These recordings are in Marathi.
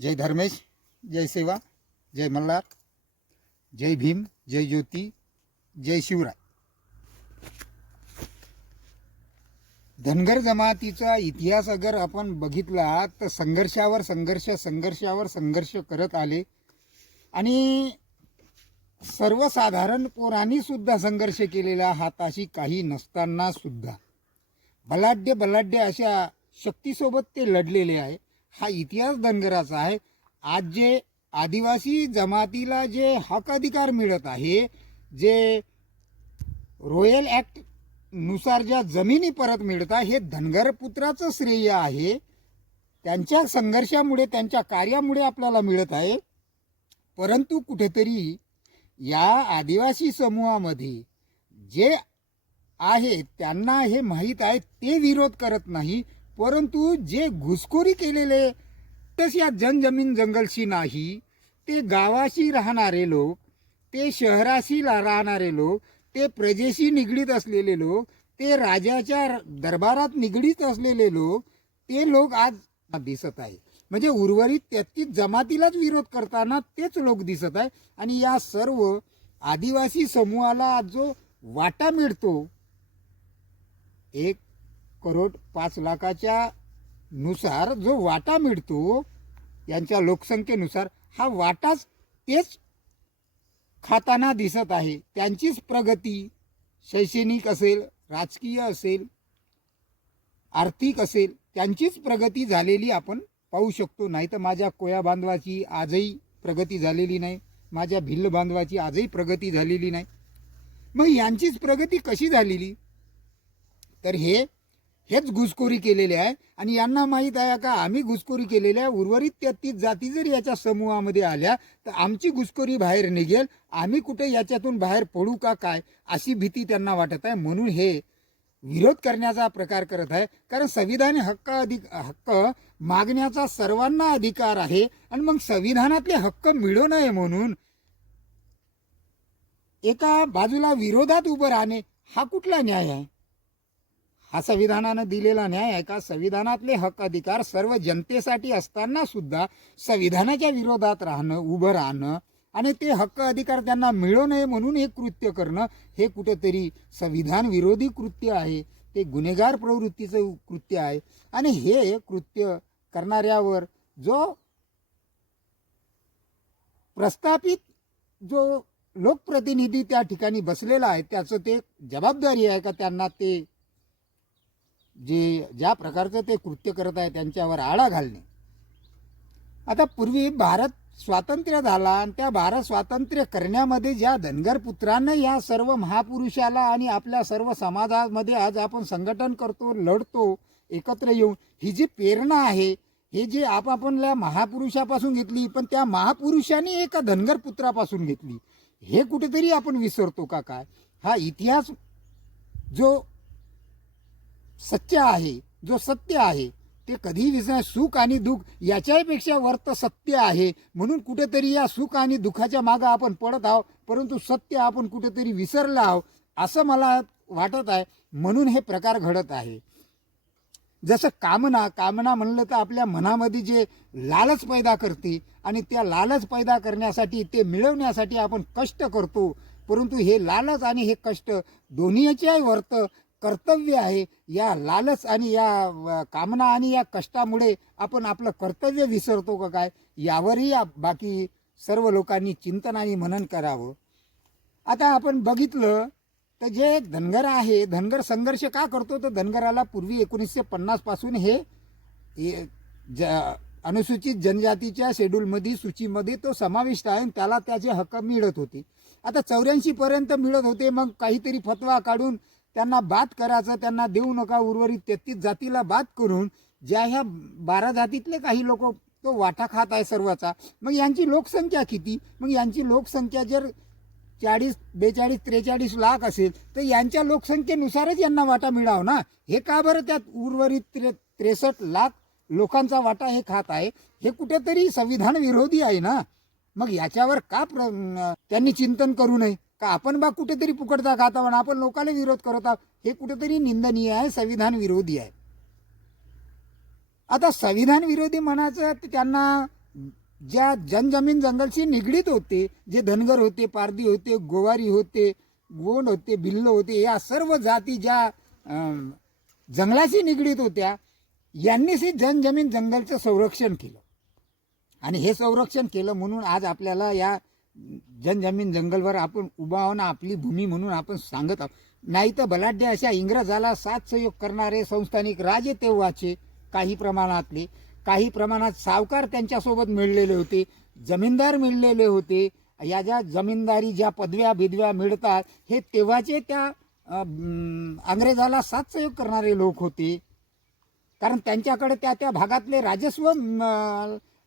जय धर्मेश जय सेवा जय मल्हार जय भीम जय ज्योती जय शिवराय. धनगर जमातीचा इतिहास अगर आपण बघितला तर संघर्षावर संघर्ष संघर्षावर संघर्ष करत आले. आणि सर्वसाधारण पोरांनी सुद्धा संघर्ष केलेला हाताशी काही नसताना सुद्धा. बलाढ्य बलाढ्य अशा शक्तीसोबत ते लढलेले आहे. हा इतिहास धनगराचा आहे. आज जे आदिवासी जमातीला जे हक अधिकार मिळत आहे जे रॉयल ॲक्टनुसार ज्या जमिनी परत मिळतात हे धनगर पुत्राचं श्रेय आहे. त्यांच्या संघर्षामुळे त्यांच्या कार्यामुळे आपल्याला मिळत आहे. परंतु कुठेतरी या आदिवासी समूहामध्ये जे आहे त्यांना हे माहीत आहे ते विरोध करत नाही. परंतु जे घुसखोरी केलेले तस या जनजमीन जंगलशी नाही. ते गावाशी राहणारे लोक ते शहराशी राहणारे लोक ते प्रजेशी निगडीत असलेले लोक ते राजाच्या दरबारात निगडीत असलेले लोक ते लोक आज दिसत आहे म्हणजे उर्वरित तेहतीस जमातीलाच विरोध करताना तेच लोक दिसत आहे आणि या सर्व आदिवासी समूहाला जो वाटा मिळतो एक करोड पाच लाखाच्या नुसार जो वाटा मिळतो यांच्या लोकसंख्येनुसार हा वाटाच तेच खाताना दिसत आहे. त्यांचीच प्रगती शैक्षणिक असेल राजकीय असेल आर्थिक असेल त्यांचीच प्रगती झालेली आपण पाहू शकतो. नाही तर माझ्या कोया बांधवाची आजही प्रगती झालेली नाही. माझ्या भिल्ल बांधवाची आजही प्रगती झालेली नाही. मग यांचीच प्रगती कशी झालेली? तर हे हेच घुसखोरी केलेले आहे. आणि यांना माहीत आहे का आम्ही घुसखोरी केलेल्या आहे उर्वरित तेहतीस जाती जर याच्या समूहामध्ये आल्या तर आमची घुसखोरी बाहेर निघेल. आम्ही कुठे याच्यातून बाहेर पडू का काय अशी भीती त्यांना वाटत आहे. म्हणून हे विरोध करण्याचा प्रकार करत आहे. कारण संविधान हक्क अधिक हक्क मागण्याचा सर्वांना अधिकार आहे. आणि मग संविधानातले हक्क मिळू नये म्हणून एका बाजूला विरोधात उभं राहणे हा कुठला न्याय आहे? हा संविधानानं दिलेला न्याय आहे का? संविधानातले हक्क अधिकार सर्व जनतेसाठी असताना सुद्धा संविधानाच्या विरोधात राहणं उभं राहणं आणि ते हक्क अधिकार त्यांना मिळू नये म्हणून हे कृत्य करणं हे कुठेतरी संविधान विरोधी कृत्य आहे. ते गुन्हेगार प्रवृत्तीचं कृत्य आहे. आणि हे कृत्य करणाऱ्यावर जो प्रस्थापित जो लोकप्रतिनिधी त्या ठिकाणी बसलेला आहे त्याचं ते जबाबदारी आहे का? त्यांना ते जे ज्या प्रकारचं ते कृत्य करत आहे त्यांच्यावर आळा घालणे. आता पूर्वी भारत स्वातंत्र्य झाला आणि त्या भारत स्वातंत्र्य करण्यामध्ये ज्या धनगर पुत्रांना या सर्व महापुरुषाला आणि आपल्या सर्व समाजामध्ये आज आपण संघटन करतो लढतो एकत्र येऊन ही जी प्रेरणा आहे हे जे आपापल्या महापुरुषापासून घेतली पण त्या महापुरुषांनी एका धनगर पुत्रापासून घेतली. हे कुठेतरी आपण विसरतो का काय? हा इतिहास जो सच्चा आहे जो सत्य आहे ते कधीही विसरणार सुख आणि दुःख याच्यापेक्षा वर्त सत्य आहे. म्हणून कुठेतरी या सुख आणि दुःखाच्या मागं आपण पडत आहोत परंतु सत्य आपण कुठेतरी विसरलं आहोत असं मला वाटत आहे. म्हणून हे प्रकार घडत आहे. जसं कामना कामना म्हणलं तर आपल्या मनामध्ये जे लालच पैदा करते आणि त्या लालच पैदा करण्यासाठी ते मिळवण्यासाठी आपण कष्ट करतो. परंतु हे लालच आणि हे कष्ट दोन्हीच्याही वर्त कर्तव्य आहे. या लालच आणि या कामना आणि या कष्टामुळे आपण आपलं कर्तव्य विसरतो का काय? यावरही आप- बाकी सर्व लोकांनी चिंतन आणि मनन करावं. आता आपण बघितलं तर जे धनगर आहे धनगर संघर्ष का करतो? तर धनगराला पूर्वी एकोणीसशे पन्नासपासून हे हे ज अनुसूचित जनजातीच्या शेड्यूलमध्ये सूचीमध्ये तो समाविष्ट आहे आणि त्याला त्याचे हक्क मिळत होते. आता चौऱ्याऐंशीपर्यंत मिळत होते मग काहीतरी फतवा काढून त्यांना बाद करायचं त्यांना देऊ नका उर्वरित तेहतीस जातीला बाद करून ज्या ह्या बारा जातीतले काही लोक तो वाटा खात आहे सर्वाचा मग यांची लोकसंख्या किती? मग यांची लोकसंख्या जर चाळीस बेचाळीस त्रेचाळीस लाख असेल तर यांच्या लोकसंख्येनुसारच यांना वाटा मिळाव ना? हे का बरं त्यात उर्वरित त्रे त्रेसष्ट लाख लोकांचा वाटा हे खात आहे? हे कुठेतरी संविधान विरोधी आहे ना? मग याच्यावर का प्र त्यांनी चिंतन करू नये? का आपण बा कुठेतरी पुकडता खात आहोत आपण लोकांना विरोध करत आहोत हे कुठेतरी निंदनीय आहे संविधान विरोधी आहे. आता संविधान विरोधी म्हणायचं तर त्यांना ज्या जनजमीन जंगलशी निगडीत होते जे धनगर होते पारधी होते गोवारी होते गोंड होते भिल्ल होते या सर्व जाती ज्या जंगलाशी निगडीत होत्या यांनीच जनजमीन जंगलचं संरक्षण केलं. आणि हे संरक्षण केलं म्हणून आज आपल्याला या जनजमीन जंगलवर आपण उभा आहोत आपली भूमी म्हणून आपण सांगत आहोत. नाही तर बलाढ्य अशा इंग्रजाला साथ सहयोग करणारे संस्थानिक राजे तेव्हाचे काही प्रमाणातले काही प्रमाणात सावकार त्यांच्यासोबत मिळलेले होते जमीनदार मिळलेले होते. या ज्या जमीनदारी ज्या पदव्या बिदव्या मिळतात हे तेव्हाचे त्या अंग्रेजाला साथ सहयोग करणारे लोक होते. कारण त्यांच्याकडे त्या त्या भागातले राजस्व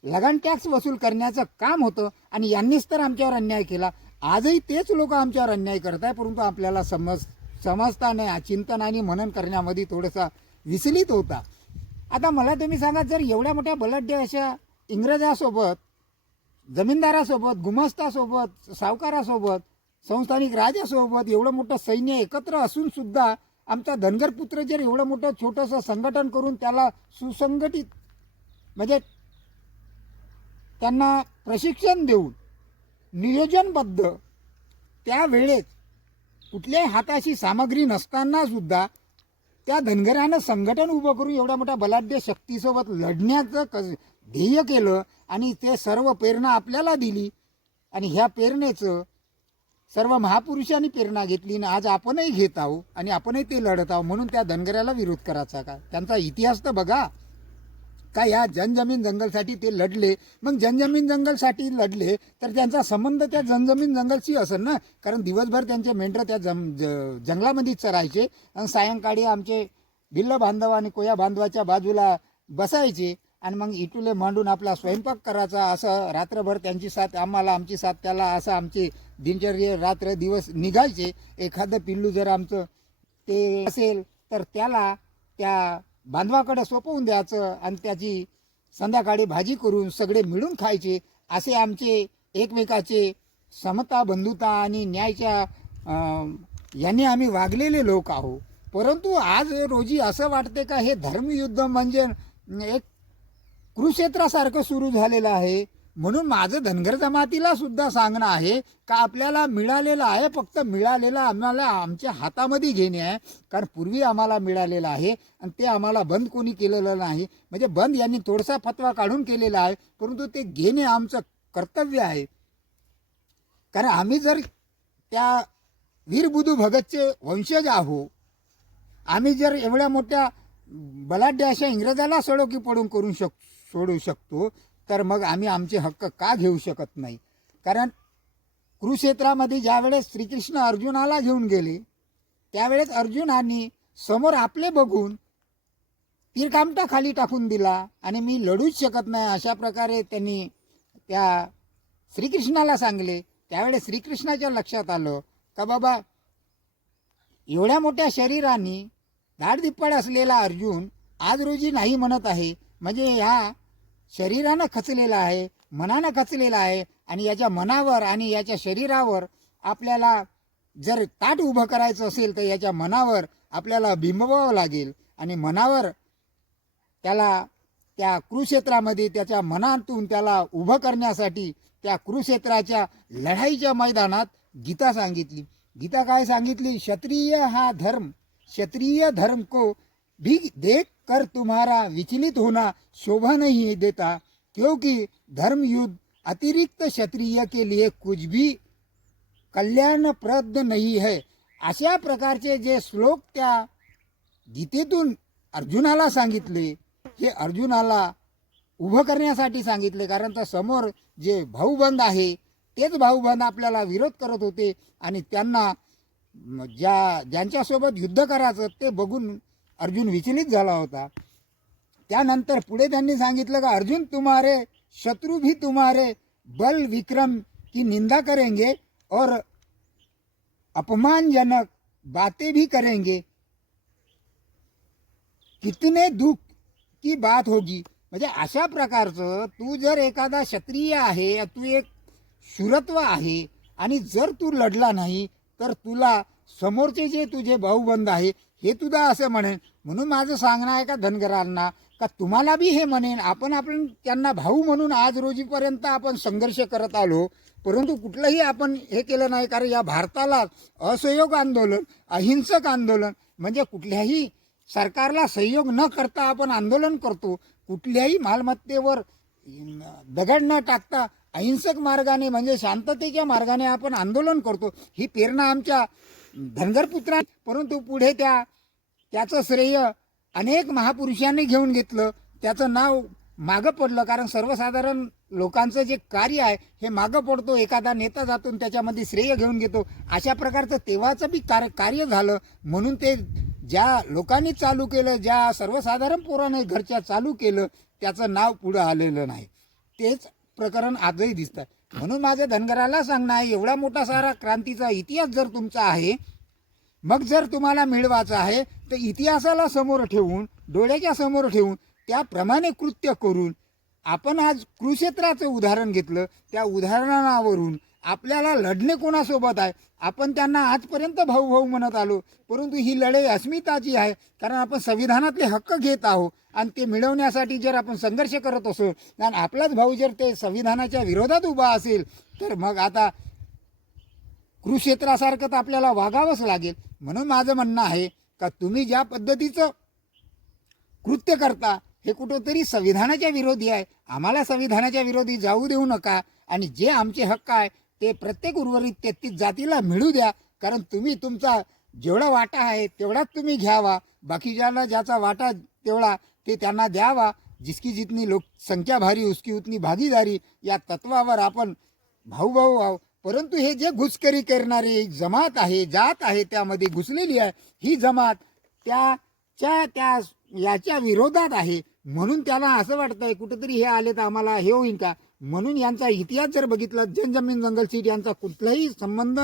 लगान टॅक्स वसूल करण्याचं काम होतं आणि यांनीच तर आमच्यावर अन्याय केला. आजही तेच लोक आमच्यावर अन्याय करत आहे परंतु आपल्याला समज समजता नाही चिंतन आणि मनन करण्यामध्ये थोडासा विचलित होता. आता मला तुम्ही सांगा जर एवढ्या मोठ्या बलाढ्य अशा इंग्रजासोबत जमीनदारासोबत गुमस्तासोबत सावकारासोबत संस्थानिक राजासोबत एवढं मोठं सैन्य एकत्र असून सुद्धा आमचा धनगर पुत्र जर एवढं मोठं छोटंसं संघटन करून त्याला सुसंघटित म्हणजे त्यांना प्रशिक्षण देऊन नियोजनबद्ध त्यावेळेस कुठल्याही हाताशी सामग्री नसताना सुद्धा त्या धनगरानं संघटन उभं करून एवढ्या मोठ्या बलाढ्य शक्तीसोबत लढण्याचं क ध्येय केलं आणि ते सर्व प्रेरणा आपल्याला दिली. आणि ह्या प्रेरणेचं सर्व महापुरुषांनी प्रेरणा घेतली आणि आज आपणही घेत आहोत आणि आपणही ते लढत आहोत म्हणून त्या धनगऱ्याला विरोध करायचा का? त्यांचा इतिहास तर बघा. का या जनजमीन जंगलसाठी ते लढले? मग जनजमीन जंगलसाठी लढले तर त्यांचा संबंध त्या जनजमीन जंगलशी असेल ना? कारण दिवसभर त्यांचे मेंढरं त्या जम ज- जंगलामध्येच चरायचे आणि सायंकाळी आमचे भिल्ल बांधव आणि कोया बांधवाच्या बाजूला बसायचे आणि मग इटुले मांडून आपला स्वयंपाक करायचा. असं रात्रभर त्यांची साथ आम्हाला आमची साथ त्याला असं आमची दिनचर्य रात्र दिवस निघायचे. एखादं पिल्लू जर आमचं ते असेल तर त्याला त्या बांधवाकडे सोपवून द्यायचं आणि त्याची संध्याकाळी भाजी करून सगळे मिळून खायचे असे आमचे एकमेकाचे समता बंधुता आणि न्यायच्या यांनी आम्ही वागलेले लोक आहो. परंतु आज रोजी असं वाटते का हे धर्मयुद्ध म्हणजे एक कुरुक्षेत्रासारखं सुरू झालेलं आहे. म्हणून माझं धनगर जमातीला सुद्धा सांगणं आहे का आपल्याला मिळालेलं आहे फक्त मिळालेलं आम्हाला आमच्या हातामध्ये घेणे आहे कारण पूर्वी आम्हाला मिळालेलं आहे आणि ते आम्हाला बंद कोणी केलेलं नाही. म्हणजे बंद यांनी थोडासा फतवा काढून केलेला आहे परंतु ते घेणे आमचं कर्तव्य आहे. कारण आम्ही जर त्या वीरबुधू भगतचे वंशज आहो आम्ही जर एवढ्या मोठ्या बलाढ्य अशा इंग्रजाला सडोकी पडून करून शक सोडू शकतो तर मग आम्ही आमचे हक्क का घेऊ शकत नाही? कारण कुरुक्षेत्रामध्ये ज्यावेळेस श्रीकृष्ण अर्जुनाला घेऊन गेले त्यावेळेस अर्जुनाने समोर आपले बघून तीरकामटा खाली टाकून दिला आणि मी लढूच शकत नाही अशा प्रकारे त्यांनी त्या श्रीकृष्णाला सांगले. त्यावेळेस श्रीकृष्णाच्या लक्षात आलं का बाबा एवढ्या मोठ्या शरीराने धाडधिप्पड असलेला अर्जुन आज रोजी नाही म्हणत आहे. म्हणजे ह्या शरीरानं खचलेला आहे मनानं खचलेला आहे आणि याच्या मनावर आणि याच्या शरीरावर आपल्याला जर ताट उभं करायचं असेल तर याच्या मनावर आपल्याला बिंबवावं लागेल आणि मनावर त्याला त्या कुरुक्षेत्रामध्ये त्याच्या मनातून त्याला उभं करण्यासाठी त्या कुरुक्षेत्राच्या लढाईच्या मैदानात गीता सांगितली. गीता काय सांगितली? क्षत्रिय हा धर्म. क्षत्रिय धर्म को भी देख कर तुम्हारा विचलित होना शोभा नहीं देता क्योंकि धर्म युद्ध अतिरिक्त क्षत्रिय के लिए कुछ भी कल्याणप्रद नाही है। अशा प्रकारचे जे श्लोक त्या गीतेतून अर्जुनाला सांगितले हे अर्जुनाला उभं करण्यासाठी सांगितले कारण तर समोर जे भाऊबंद आहे तेच भाऊबंद आपल्याला विरोध करत होते आणि त्यांना ज्या ज्यांच्यासोबत युद्ध करायचं ते बघून अर्जुन विचलित झाला होता. त्यानंतर पुढे त्यांनी सांगितलं का अर्जुन तुम्हारे शत्रु भी तुम्हारे बल विक्रम की निंदा करेंगे और अपमानजनक बातें भी करेंगे। कितने दुःख की बात होगी। म्हणजे अशा प्रकारचं तू जर एखादा क्षत्रिय आहे तू एक शुरत्व आहे आणि जर तू लढला नाही तर तुला समोरचे जे तुझे भाऊबंद आहे हे तुझा असं म्हणेन म्हणून माझं सांगणं आहे का धनगरांना का तुम्हाला बी हे म्हणेन आपण आपण त्यांना भाऊ म्हणून आज रोजीपर्यंत आपण संघर्ष करत आलो परंतु कुठलंही आपण हे केलं नाही कारण या भारताला असहयोग आंदोलन अहिंसक आंदोलन म्हणजे कुठल्याही सरकारला सहयोग न करता आपण आंदोलन करतो कुठल्याही मालमत्तेवर दगड न टाकता अहिंसक मार्गाने म्हणजे शांततेच्या मार्गाने आपण आंदोलन करतो ही प्रेरणा आमच्या धनगरपुत्रा परंतु पुढे त्या त्याचं श्रेय अनेक महापुरुषांनी घेऊन घेतलं. त्याचं नाव मागं पडलं कारण सर्वसाधारण लोकांचं जे कार्य आहे हे मागं पडतो. एखादा नेता जातो त्याच्यामध्ये श्रेय घेऊन घेतो. अशा प्रकारचं तेव्हाचं बी कार्य कार्य झालं. म्हणून ते ज्या लोकांनी चालू केलं ज्या सर्वसाधारण पोराने घरच्या चालू केलं त्याचं नाव पुढं आलेलं नाही. तेच प्रकरण आजही दिसतं म्हणून माझ्या धनगराला सांगणं आहे एवढा मोठा सारा क्रांतीचा इतिहास जर तुमचा आहे मग जर तुम्हाला मिळवायचं आहे तर इतिहासाला समोर ठेवून डोळ्याच्या समोर ठेवून त्याप्रमाणे कृत्य करून आपण आज कृषेत्राचं उदाहरण घेतलं. त्या उदाहरणावरून आपल्याला लढणे कोणासोबत आहे? आपण त्यांना आजपर्यंत भाऊ भाऊ म्हणत आलो. परंतु ही लढाई अस्मिताची आहे कारण आपण संविधानातले हक्क घेत आहोत. आणि ते मिळवण्यासाठी जर आपण संघर्ष करत असो आणि आपलाच भाऊ जर ते संविधानाच्या विरोधात उभा असेल तर मग आता कुरुक्षेत्रासारखं तर आपल्याला वागावंच लागेल. म्हणून माझं म्हणणं आहे का तुम्ही ज्या पद्धतीचं कृत्य करता हे कुठंतरी संविधानाच्या विरोधी आहे. आम्हाला संविधानाच्या विरोधी जाऊ देऊ नका. आणि जे आमचे हक्क आहे ते प्रत्येक उर्वरित तेहतीस जातीला मिळू द्या. कारण तुम्ही तुमचा जेवढा वाटा आहे तेवढाच तुम्ही घ्यावा. बाकीच्याला ज्याचा वाटा तेवढा ते त्यांना द्यावा. जिसकी जितनी लोकसंख्या भारी उसकी उतनी भागीदारी या तत्वावर आपण भाऊ भाऊ परंतु हे जे घुसखरी करणारी जमात आहे जात आहे त्यामध्ये घुसलेली आहे ही जमात त्याच्या त्या याच्या विरोधात आहे. म्हणून त्याला असं वाटतंय कुठेतरी हे आले तर आम्हाला हे होईल का? म्हणून यांचा इतिहास जर बघितला जनजमीन जंगल सीट यांचा कुठलाही संबंध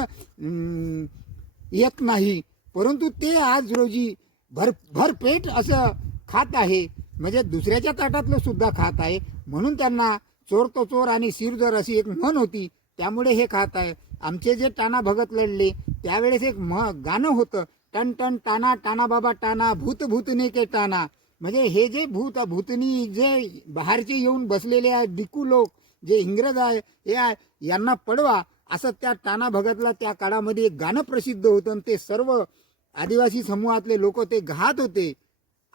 येत नाही. परंतु ते आज रोजी भर भरपेट असं खात आहे. म्हणजे दुसऱ्याच्या ताटातलं सुद्धा खात आहे. म्हणून त्यांना चोर तो चोर आणि सिरजर अशी एक म्हण होती त्यामुळे हे खात आहे आमचे जे टाना भगत लढले त्यावेळेस एक म गाणं होतं टन टन टाना टाना बाबा टाना भूत भूतने के टाना. म्हणजे हे जे भूत भूतनी जे बाहेरचे येऊन बसलेले आहे डिकू लोक जे इंग्रज आहे हे आहे यांना पडवा. असं त्या टाना भगतला त्या काळामध्ये एक गाणं प्रसिद्ध होतं आणि ते सर्व आदिवासी समूहातले लोक ते गात होते.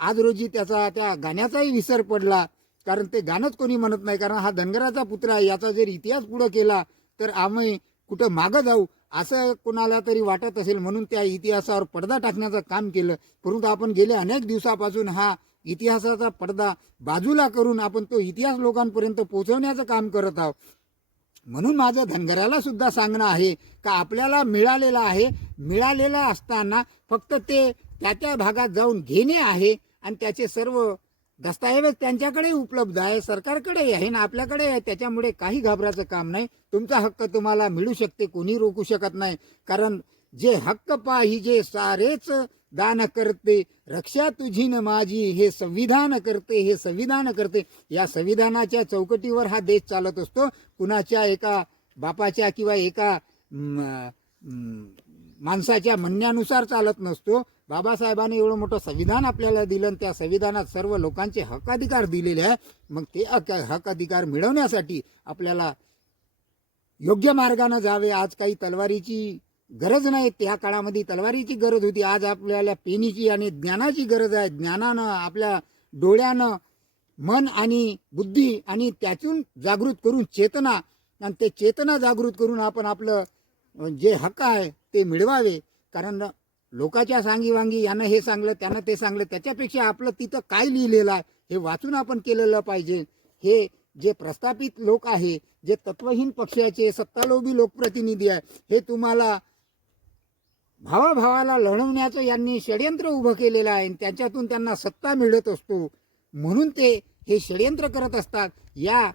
आज रोजी त्याचा त्या गाण्याचाही विसर पडला. कारण ते गाणंच कोणी म्हणत नाही कारण हा धनगराचा पुत्र आहे याचा जर इतिहास पुढं केला तर आम्ही कुठं मागं जाऊ असं कोणाला तरी वाटत असेल म्हणून त्या इतिहासावर पडदा टाकण्याचं काम केलं. परंतु आपण गेल्या अनेक दिवसापासून हा इतिहासाचा पडदा बाजूला करून आपण तो इतिहास लोकांपर्यंत पोहोचवण्याचं काम करत आहोत. म्हणून माझं धनगराला सुद्धा सांगणं आहे का आपल्याला मिळालेलं आहे. मिळालेलं असताना फक्त ते त्या त्या भागात जाऊन घेणे आहे आणि त्याचे सर्व दस्तऐवज त्यांच्याकडे उपलब्ध आहे सरकारकडे आहे ना आपल्याकडे आहे. त्याच्यामुळे काही घाबराचं काम नाही. तुमचा हक्क तुम्हाला मिळू शकते कोणी रोखू शकत नाही. कारण जे हक्क पाहिजे सारेच दान करते रक्षा तुझी न माझी हे संविधान करते हे संविधान करते. या संविधानाच्या चौकटीवर हा देश चालत असतो. कुणाच्या एका बापाच्या किंवा एका म, म, माणसाच्या म्हणण्यानुसार चालत नसतो. बाबासाहेबांनी एवढं मोठं संविधान आपल्याला दिलं आणि त्या संविधानात सर्व लोकांचे हक्काधिकार दिलेले आहे. मग ते हक्काधिकार मिळवण्यासाठी आपल्याला योग्य मार्गानं जावे. आज काही तलवारीची गरज नाही. त्या काळामध्ये तलवारीची गरज होती. आज आपल्याला पेनीची आणि ज्ञानाची गरज आहे. ज्ञानानं आपल्या डोळ्यानं मन आणि बुद्धी आणि त्यातून जागृत करून चेतना. आणि ते चेतना जागृत करून आपण आपलं जे हक्क आहे ते मिळवावे. कारण लोकाच्या सांगी वांगी यानं हे सांगलं त्यानं ते सांगलं त्याच्यापेक्षा आपलं तिथं काय लिहिलेलं आहे हे वाचून आपण केलेलं पाहिजे. हे जे प्रस्थापित लोक आहे जे तत्वहीन पक्षाचे सत्तालोभी लोकप्रतिनिधी आहे हे तुम्हाला भावाभावाला लढवण्याचं यांनी षडयंत्र उभं केलेलं आहे आणि त्याच्यातून त्यांना सत्ता मिळत असतो. म्हणून ते हे षडयंत्र करत असतात. या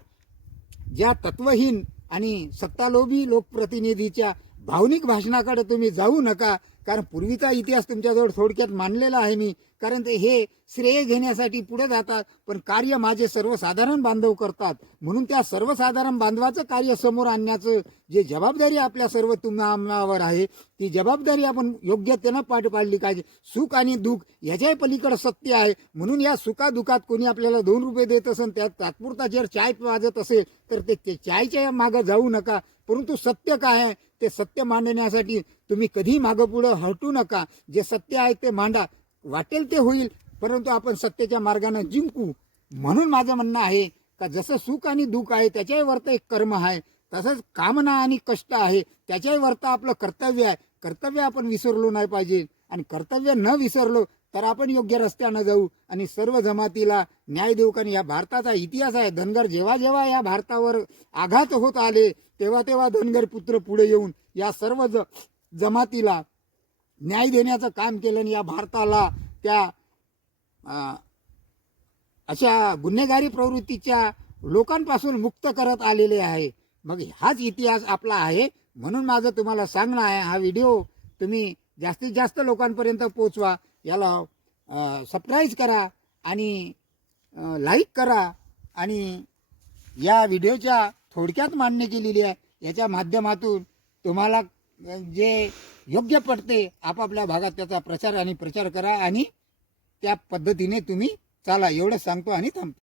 ज्या तत्वहीन आणि सत्तालोभी लोकप्रतिनिधीच्या भावनिक भाषणाकडे तुम्ही जाऊ नका कारण पूर्वीचा इतिहास तुमच्याजवळ थोडक्यात मांडलेला आहे मी. कारण ते हे श्रेय घेण्यासाठी पुढे जातात पण कार्य माझे सर्वसाधारण बांधव करतात. म्हणून त्या सर्वसाधारण बांधवाचं कार्य समोर आणण्याचं जे जबाबदारी आपल्या सर्व तुम्हावर आहे ती जबाबदारी आपण योग्यतेनं पाठ पाडली पाहिजे. सुख आणि दुःख ह्याच्याही पलीकडं सत्य आहे. म्हणून या सुखादुखात कोणी आपल्याला दोन रुपये देत असेल त्यात तात्पुरता जर चाय वाजत असेल तर ते ते चायच्या मागं जाऊ नका. परंतु सत्य काय आहे? ते सत्य मांडण्यासाठी तुम्ही कधी मागं पुढं हटू नका. जे सत्य आहे ते मांडा. वाटेल ते होईल परंतु आपण सत्याच्या मार्गाने जिंकू. म्हणून माझं म्हणणं आहे का जसं सुख आणि दुःख आहे त्याच्याही वरतं एक कर्म आहे. तसंच कामना आणि कष्ट आहे त्याच्याही वरतं आपलं कर्तव्य आहे. कर्तव्य आपण विसरलो नाही पाहिजे. आणि कर्तव्य न विसरलो तर आपण योग्य रस्त्यानं जाऊ आणि सर्व जमातीला न्याय देऊ. कारण या भारताचा इतिहास आहे. धनगर जेव्हा जेव्हा या भारतावर आघात होत आले तेव्हा तेव्हा धनगर पुत्र पुढे येऊन या सर्व ज जमातीला न्याय देण्याचं काम केलं आणि या भारताला त्या अशा गुन्हेगारी प्रवृत्तीच्या लोकांपासून मुक्त करत आलेले आहे. मग हाच इतिहास आपला आहे. म्हणून माझं तुम्हाला सांगणं आहे हा व्हिडिओ तुम्ही जास्तीत जास्त लोकांपर्यंत पोचवा याला सबस्क्राईब करा आणि लाईक करा आणि या व्हिडिओच्या थोडक्यात मांडणी केलेली आहे. याच्या माध्यमातून तुम्हाला जे योग्य पडते आपापल्या भागात त्याचा प्रचार आणि प्रचार करा आणि त्या पद्धतीने तुम्ही चाला. एवढं सांगतो आणि थांबतो.